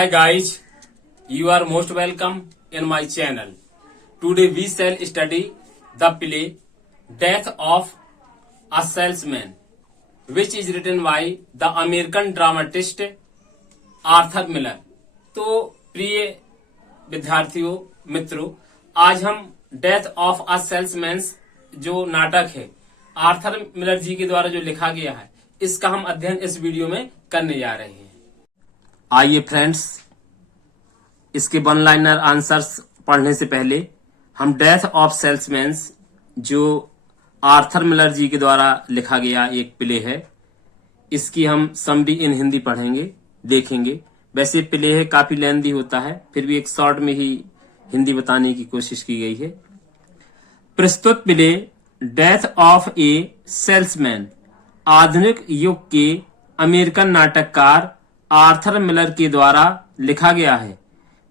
Hi guys, you are most welcome in my channel. Today we shall study the play Death of a Salesman, which is written by the American dramatist Arthur Miller. तो प्रिय विद्यार्थियों मित्रों, आज हम death of a salesman जो नाटक है Arthur Miller जी के द्वारा जो लिखा गया है, इसका हम अध्ययन इस वीडियो में करने जा रहे हैं। आइए फ्रेंड्स, इसके वन लाइनर आंसर्स पढ़ने से पहले हम डेथ ऑफ सेल्समैन जो आर्थर मिलर जी के द्वारा लिखा गया एक प्ले है, इसकी हम समरी इन हिंदी पढ़ेंगे, देखेंगे। वैसे प्ले है काफी लेंदी होता है, फिर भी एक शॉर्ट में ही हिंदी बताने की कोशिश की गई है। प्रस्तुत play Death of A salesman आधुनिक युग के अमेरिकन नाटककार आर्थर मिलर के द्वारा लिखा गया है।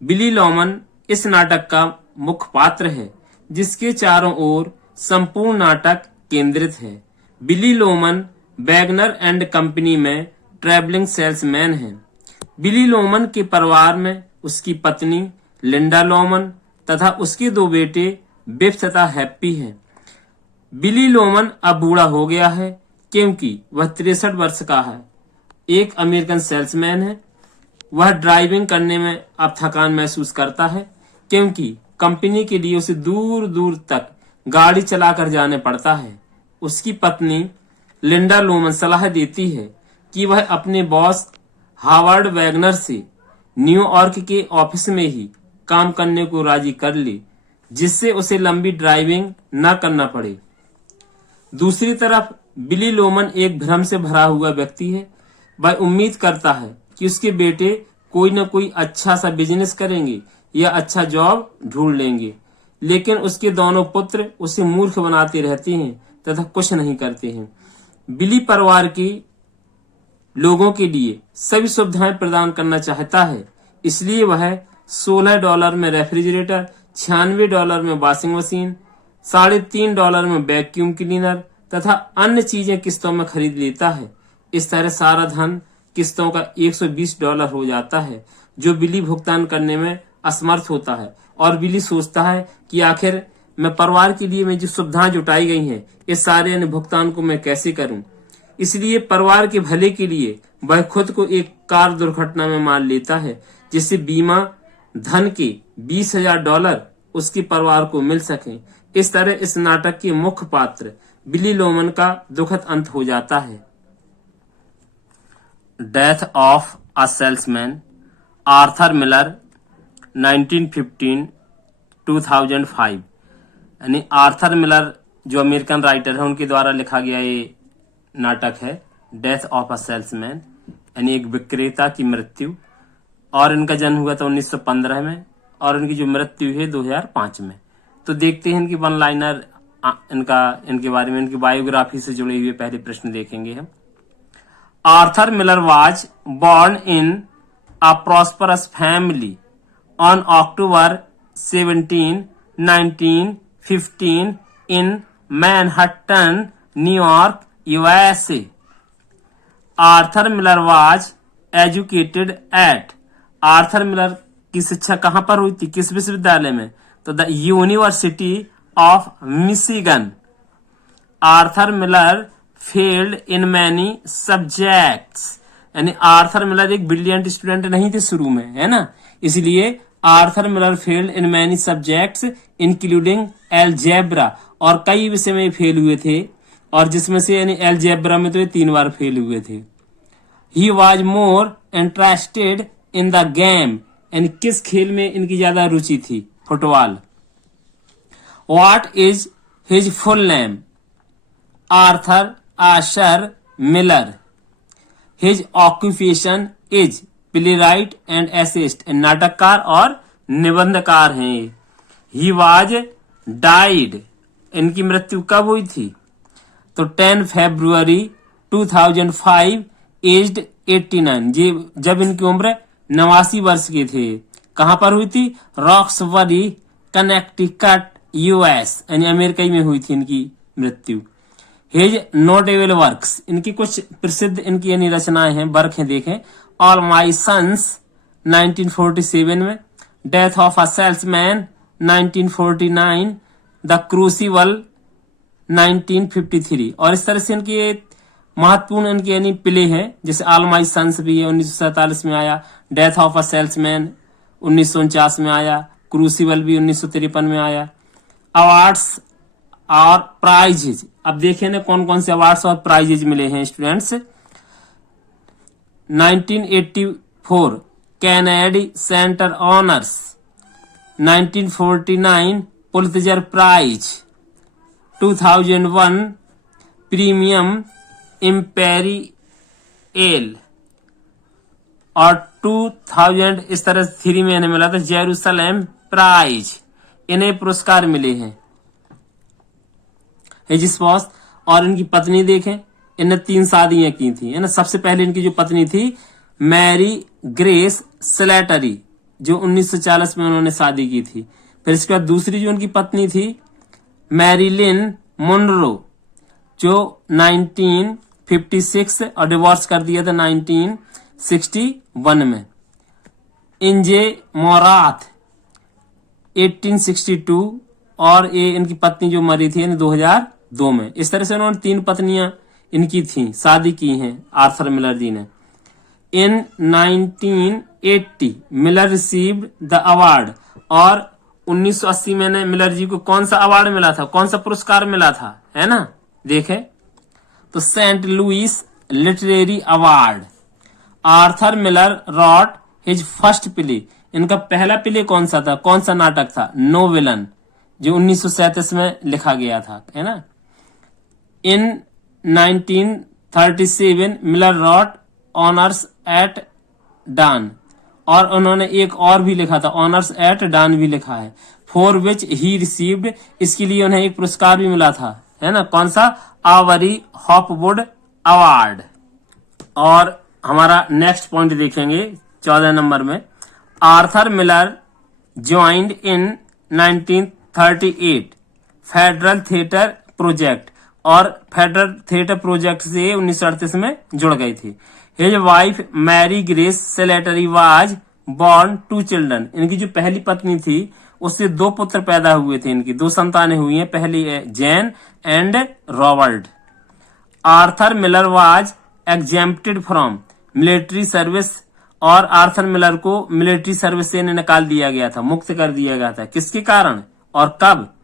बिली लोमन इस नाटक का मुख्य पात्र है, जिसके चारों ओर संपूर्ण नाटक केंद्रित है। Billy Loman Wagner and company में ट्रैवलिंग सेल्समैन है। बिली लोमन के परिवार में उसकी पत्नी लिंडा लोमन तथा उसके दो बेटे बिफ तथा हैप्पी हैं। बिली लोमन अब बूढ़ा हो गया है, क्योंकि वह 63 वर्ष का है। एक अमेरिकन सेल्समैन है। वह ड्राइविंग करने में अब थकान महसूस करता है, क्योंकि कंपनी के लिए उसे दूर दूर तक गाड़ी चलाकर जाने पड़ता है। उसकी पत्नी लिंडा लोमन सलाह देती है कि वह अपने बॉस हावर्ड वैगनर से न्यूयॉर्क के ऑफिस में ही काम करने को राजी कर ले, जिससे उसे लंबी ड्राइविंग न करना पड़े। दूसरी तरफ बिली लोमन एक भ्रम से भरा हुआ व्यक्ति है। वह उम्मीद करता है कि उसके बेटे कोई न कोई अच्छा सा बिजनेस करेंगे या अच्छा जॉब ढूंढ लेंगे, लेकिन उसके दोनों पुत्र उसे मूर्ख बनाते रहते हैं तथा कुछ नहीं करते हैं। बिली परिवार के लोगों के लिए सभी सुविधाएं प्रदान करना चाहता है, इसलिए वह $16 में रेफ्रिजरेटर, $96 में वॉशिंग मशीन, $3.5 में वैक्यूम क्लीनर तथा अन्य चीजें किस्तों में खरीद लेता है। इस तरह सारा धन किस्तों का $120 हो जाता है, जो बिली भुगतान करने में असमर्थ होता है। और बिली सोचता है कि आखिर मैं परिवार के लिए मैं जो सुविधाएं जुटाई गई हैं, इस सारे अन्य भुगतान को मैं कैसे करूं। इसलिए परिवार के भले के लिए वह खुद को एक कार दुर्घटना में मार लेता है, जिससे बीमा धन के $20,000 उसके परिवार को मिल सके। इस तरह इस नाटक के मुख्य पात्र बिली लोमन का दुखद अंत हो जाता है। Death of a salesman Arthur Miller 1915-2005, यानी आर्थर मिलर जो अमेरिकन राइटर है उनके द्वारा लिखा गया ये नाटक है डेथ ऑफ अ सेल्समैन, यानी एक विक्रेता की मृत्यु। और इनका जन्म हुआ था 1915 में और इनकी जो मृत्यु है 2005 में। तो देखते हैं इनकी वन लाइनर, इनके बारे में, इनकी बायोग्राफी से जुड़े हुए पहले प्रश्न देखेंगे हम। Arthur Miller was born in a prosperous family on October 17, 1915 in Manhattan, New York, USA. Arthur Miller was educated at, Arthur Miller की शिक्षा कहां पर हुई थी, किस विश्वविद्यालय में, तो the university of Michigan. Arthur Miller failed in many subjects, यानी आर्थर मिलर एक ब्रिलियंट स्टूडेंट नहीं थे शुरू में, है ना, इसलिए Arthur Miller failed in many subjects including algebra, और कई विषय में फेल हुए थे, और जिसमें से यानी एलजेब्रा में तो ये 3 बार फेल हुए थे। He was more interested in the game, यानी किस खेल में इनकी ज्यादा रुचि थी, football. What is his full name, Arthur Asher Miller. His occupation is playwright and essayist, नाटककार और निबंधकार हैं। ही वाज डाइड, इनकी मृत्यु कब हुई थी, तो 10 फरवरी 2005 एज्ड 89, जब इनकी उम्र 89 वर्ष के थे। कहां पर हुई थी, रॉक्सबरी कनेक्टिकट यूएस, यानी अमेरिका में हुई थी इनकी मृत्यु। हिज नोटेबल वर्क्स, इनकी कुछ प्रसिद्ध इनकी यानी रचनाएं हैं, वर्क हैं, देखें। ऑल माई सन्स 1947 में, death of a salesman 1949, the crucible 1953। और इस तरह से इनकी ये महत्वपूर्ण इनके यानी प्ले हैं, जैसे ऑल माय सन्स भी है 1947 में आया, डेथ ऑफ अ सेल्समैन 1949 में आया, क्रूसिबल भी 1953 में आया। अवार्ड्स और प्राइजेज, अब देखें ना कौन कौन से अवार्ड्स और प्राइजेज मिले हैं students. 1984 Kennedy Center honours, 1949 Pulitzer Prize, 2001 Praemium Imperiale, और 2000 इस तरह 3 में इन्हें मिला था जेरूसलम प्राइज। इन्हें पुरस्कार मिले हैं। हिजिसबॉस और इनकी पत्नी देखें, इन्हें 3 शादियां की थी, है ना। सबसे पहले इनकी जो पत्नी थी मैरी ग्रेस स्लेटरी, जो 1940 में उन्होंने शादी की थी। फिर इसके बाद दूसरी जो उनकी पत्नी थी मैरीलिन मोनरो, जो 1956 और डिवोर्स कर दिया था 1961 में। इंजे मोराथ 1862, और ये इनकी पत्नी जो मरी थी 2002 में। इस तरह से उन्होंने 3 पत्नियां इनकी थी, शादी की हैं आर्थर मिलर जी ने। इन 1980 मिलर रिसीव्ड द अवार्ड, और 1980 में ने मिलर जी को कौन सा अवार्ड मिला था, कौन सा पुरस्कार मिला था, है ना। देखे तो Saint Louis literary award. Arthur Miller wrote his first play, इनका पहला प्ले कौन सा था, कौन सा नाटक था, नो विलन, जो 1937 में लिखा गया था, है ना। इन 1937 मिलर रॉट ऑनर्स एट डान, और उन्होंने एक और भी लिखा था, ऑनर्स एट डान भी लिखा है, फॉर विच ही रिसीव्ड, इसके लिए उन्हें एक पुरस्कार भी मिला था, है ना, कौन सा, आवरी हॉपवुड अवार्ड। और हमारा नेक्स्ट पॉइंट देखेंगे 14 नंबर में, Arthur Miller joined in 1938 Federal Theatre Project, और फेडरल थिएटर प्रोजेक्ट से 1938 में जुड़ गई थी। His wife Mary Grace Slattery was born 2 children, इनकी जो पहली पत्नी थी उससे 2 पुत्र पैदा हुए थे, इनकी 2 संतानें हुई हैं, पहली Jain and Robert. Arthur Miller was exempted from military service, और आर्थर मिलर को मिलिट्री सर्विस से निकाल दिया गया था, मुक्त कर दिया गया था, किसके कारण और कब,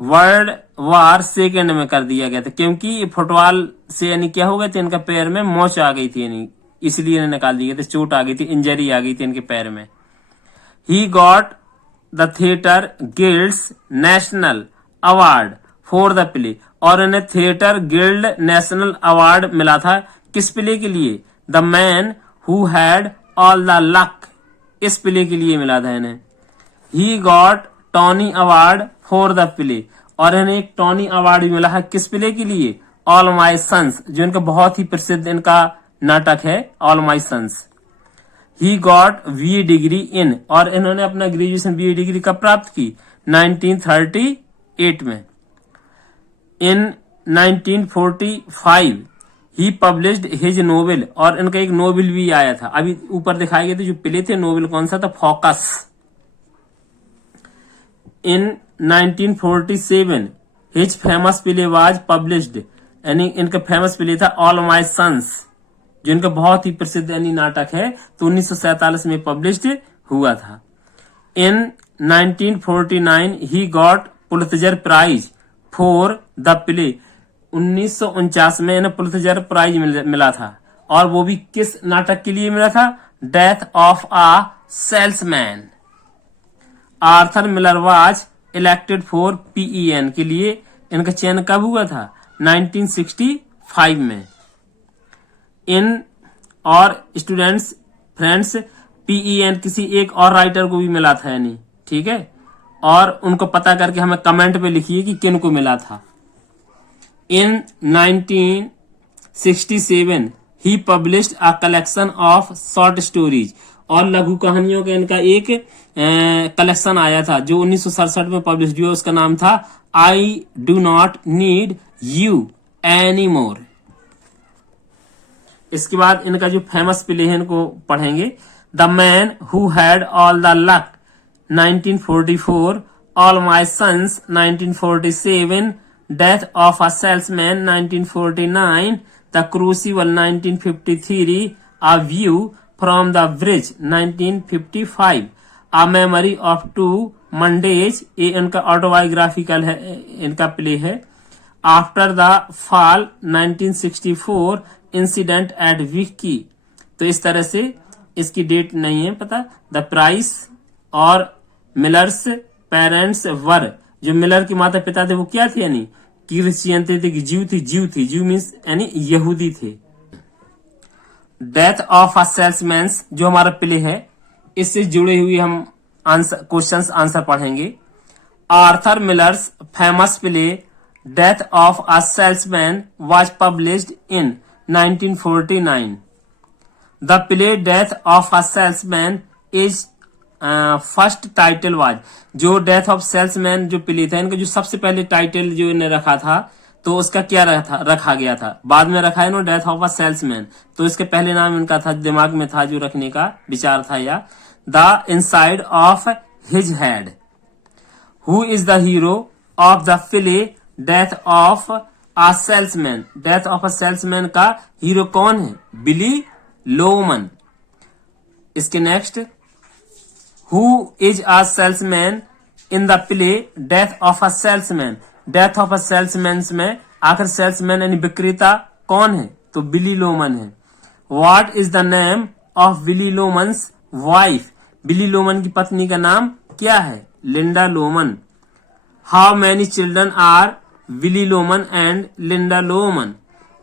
वर्ल्ड वार सेकेंड में कर दिया गया था, क्योंकि फुटबॉल से यानी क्या हो गया था, इनका पैर में मोच आ गई थी, यानी इसलिए इन्हें निकाल दिया गया था, चोट आ गई थी, इंजरी आ गई थी इनके पैर में। He got the theatre guilds national award for the play, और इन्हें थिएटर गिल्ड नेशनल अवार्ड मिला था किस प्ले के लिए, the man who had all the luck, इस प्ले के लिए मिला था इन्हें। He got Tony award for the play, और इन्हें एक टॉनी अवार्ड भी मिला है किस प्ले के लिए, ऑल माई सन्स, जो इनका बहुत ही प्रसिद्ध इनका नाटक है All my Sons. He got BA degree in, और इन्होंने अपना ग्रेजुएशन बीए डिग्री कब प्राप्त की, 1938 में। इन 1945 ही पब्लिश्ड हिज नोवेल, और इनका एक नोवेल भी आया था, अभी ऊपर दिखाए गए थे जो प्ले थे, नोवेल कौन सा था, focus. In 1947 his famous play was published, यानी इनका फेमस प्ले था ऑल माई सन्स, जो इनका बहुत ही प्रसिद्ध यानी नाटक है, तो 1947 में पब्लिश्ड हुआ था। In 1949 he got Pulitzer Prize for the play, 1949 में इन्हें पुलित्जर प्राइज मिला था, और वो भी किस नाटक के लिए मिला था, death of a salesman. Arthur Miller was elected for PEN के लिए इनका चयन कब हुआ था, 1965 में। इन और स्टूडेंट्स फ्रेंड्स PEN किसी एक और राइटर को भी मिला था, यानी ठीक है, और उनको पता करके हमें कमेंट पे लिखिए कि किन को मिला था। इन 1967 ही published a collection of short stories, और लघु कहानियों का इनका एक कलेक्शन आया था जो 1967 में पब्लिश हुआ, उसका नाम था I do not need you any more. इसके बाद इनका जो फेमस प्ले है इनको पढ़ेंगे, the man who had all the luck 1944, all my sons 1947, death of a salesman 1949, the crucible 1953, a view from the bridge 1955, a memory of two Mondays, ये इनका autobiographical है, इनका प्ले है। After the fall 1964, incident at Vichy. तो इस तरह से इसकी डेट नहीं है पता। द प्राइस और मिलर्स पेरेंट्स वर, जो मिलर के माता पिता थे वो क्या थे, यानी क्रिश्चियन थे कि जीव मीन्स यानी यहूदी थे। डेथ ऑफ अ सेल्समैन जो हमारा प्ले है, इससे जुड़े हुए हम क्वेश्चंस आंसर पढ़ेंगे। Arthur millers famous play Death of a salesman was published in 1949। The play Death of a salesman is first title was, जो डेथ ऑफ सेल्समैन जो प्ले था, इनका जो सबसे पहले टाइटल जो इन्हें रखा था, तो उसका क्या रखा गया था, बाद में रखा है ना डेथ ऑफ अ सेल्समैन, तो इसके पहले नाम इनका था, दिमाग में था जो रखने का विचार था, या the inside of his head. Who is the hero of the play Death of a Salesman, Death of a Salesman का हीरो कौन है, बिली लोमन। इसके next, who is a salesman in the play Death of a Salesman, Death of a Salesman में आखिर salesman यानी विक्रेता कौन है, तो बिली लोमन है। What is the name of Billy Loman's wife, Billy Loman की पत्नी का नाम क्या है, Linda Loman. How many children are Billy Loman and Linda Loman,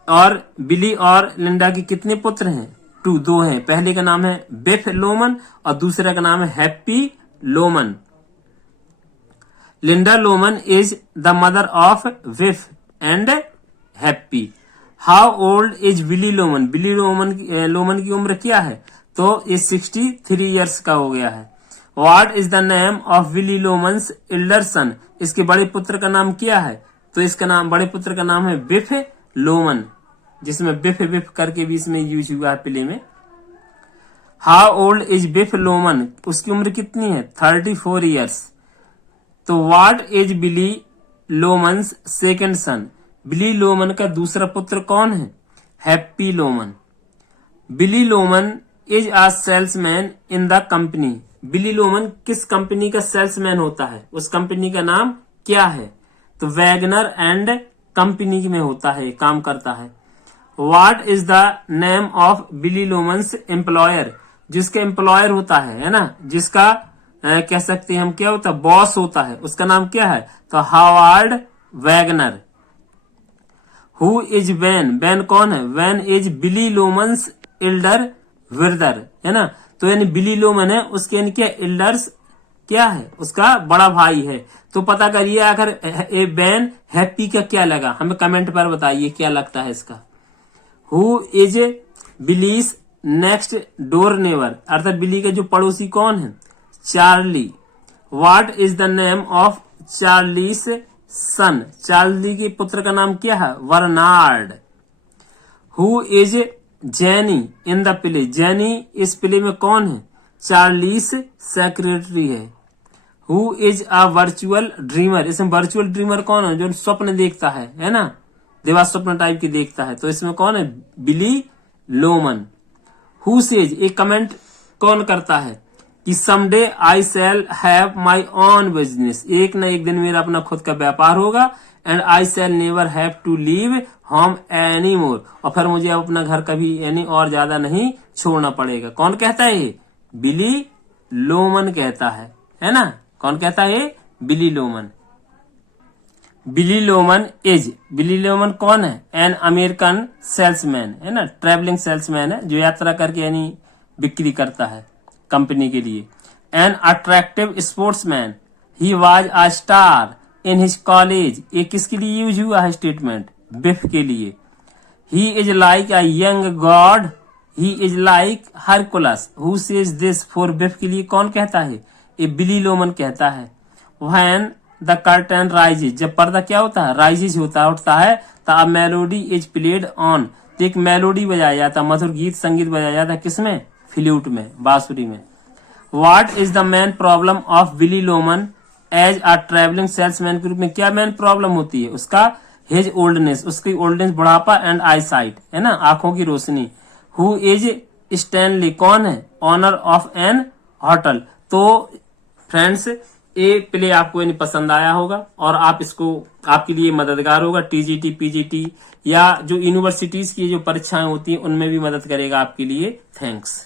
और बिली और लिंडा के कितने पुत्र हैं, 2, 2 हैं। पहले का नाम है बिफ लोमन और दूसरे का नाम है Happy Loman. Linda Loman is the mother of Biff and Happy. How old is Billy Loman, Billy Loman की उम्र क्या है, तो ये 63 ईयर्स का हो गया है। What is the name of Billy Loman's elder son, इसके बड़े पुत्र का नाम क्या है, तो इसका नाम, बड़े पुत्र का नाम है बिफ लोमन, जिसमें बिफ करके भी इसमें यूज हुआ है प्ले में। How old is Biff Loman, उसकी उम्र कितनी है, 34 ईयर्स। तो what is Billy Loman's second son, Billy Loman का दूसरा पुत्र कौन है, Happy Loman. Billy Loman is a salesman in the company, Billy Loman किस कंपनी का सेल्समैन होता है, उस कंपनी का नाम क्या है, तो वैगनर एंड कंपनी में होता है, काम करता है। What is the name of Billy Loman's employer, जिसका एम्प्लॉयर होता है ना, जिसका कह सकते हैं हम क्या होता है, बॉस होता है, उसका नाम क्या है, तो Howard Wagner. Who is Van, Van कौन है, Van is Billy Loman's elder brother, है ना, तो यानी बिली लोमन है उसके यानी क्या एल्डर्स क्या है, उसका बड़ा भाई है। तो पता करिए अगर वैन हैप्पी का क्या लगा, हमें कमेंट पर बताइए क्या लगता है इसका। Who is Billy's next door neighbour, अर्थात बिली का जो पड़ोसी कौन है, Charlie. What is the name of Charlie's son, Charlie के पुत्र का नाम क्या है, Bernard. Who is Jenny in the play, Jenny इस प्ले में कौन है, चार्लीस सेक्रेटरी है। Who is a virtual dreamer, इसमें वर्चुअल ड्रीमर कौन है, जो स्वप्न देखता है ना, देवा स्वप्न टाइप की देखता है, तो इसमें कौन है, बिली लोमन। हु सेज, एक कमेंट कौन करता है कि someday I shall have my own business, एक न एक दिन मेरा अपना खुद का व्यापार होगा, and I shall never have to leave home any more, और फिर मुझे अब अपना घर कभी यानी और ज्यादा नहीं छोड़ना पड़ेगा। कौन कहता है ये, बिली लोमन कहता है ना, कौन कहता है, Billy Loman. Billy Loman is, Billy Loman कौन है, एन अमेरिकन सेल्समैन, है ना, ट्रेवलिंग सेल्समैन है, जो यात्रा करके यानी बिक्री करता है कंपनी के लिए। An attractive sportsman, he was a star in his college, ये किसके लिए यूज हुआ है स्टेटमेंट, बिफ के लिए। He is like a young god, he is like Hercules, who says this for Biff के लिए कौन कहता है, ये बिली लोमन कहता है। व्हेन द कर्टन राइजेज, जब पर्दा क्या होता है, राइजेज होता है, उठता है, तो मेलोडी इज प्लेड ऑन, तो एक मेलोडी बजाया जाता, मधुर गीत संगीत बजाया जाता, किसमें, फ्लूट में, बांसुरी में। What is the main problem of Willy Loman as a travelling salesman के रूप में क्या मेन प्रॉब्लम होती है उसका? हिज ओल्डनेस, उसकी ओल्डनेस, बुढ़ापा, एंड आई साइट, है ना, आंखों की रोशनी। हु इज स्टैनली, कौन है? Owner of an hotel. तो फ्रेंड्स, ये प्ले आपको यानी पसंद आया होगा और आप इसको, आपके लिए मददगार होगा। टीजीटी, पीजीटी या जो यूनिवर्सिटीज की जो परीक्षाएं होती हैं उनमें भी मदद करेगा आपके लिए। थैंक्स।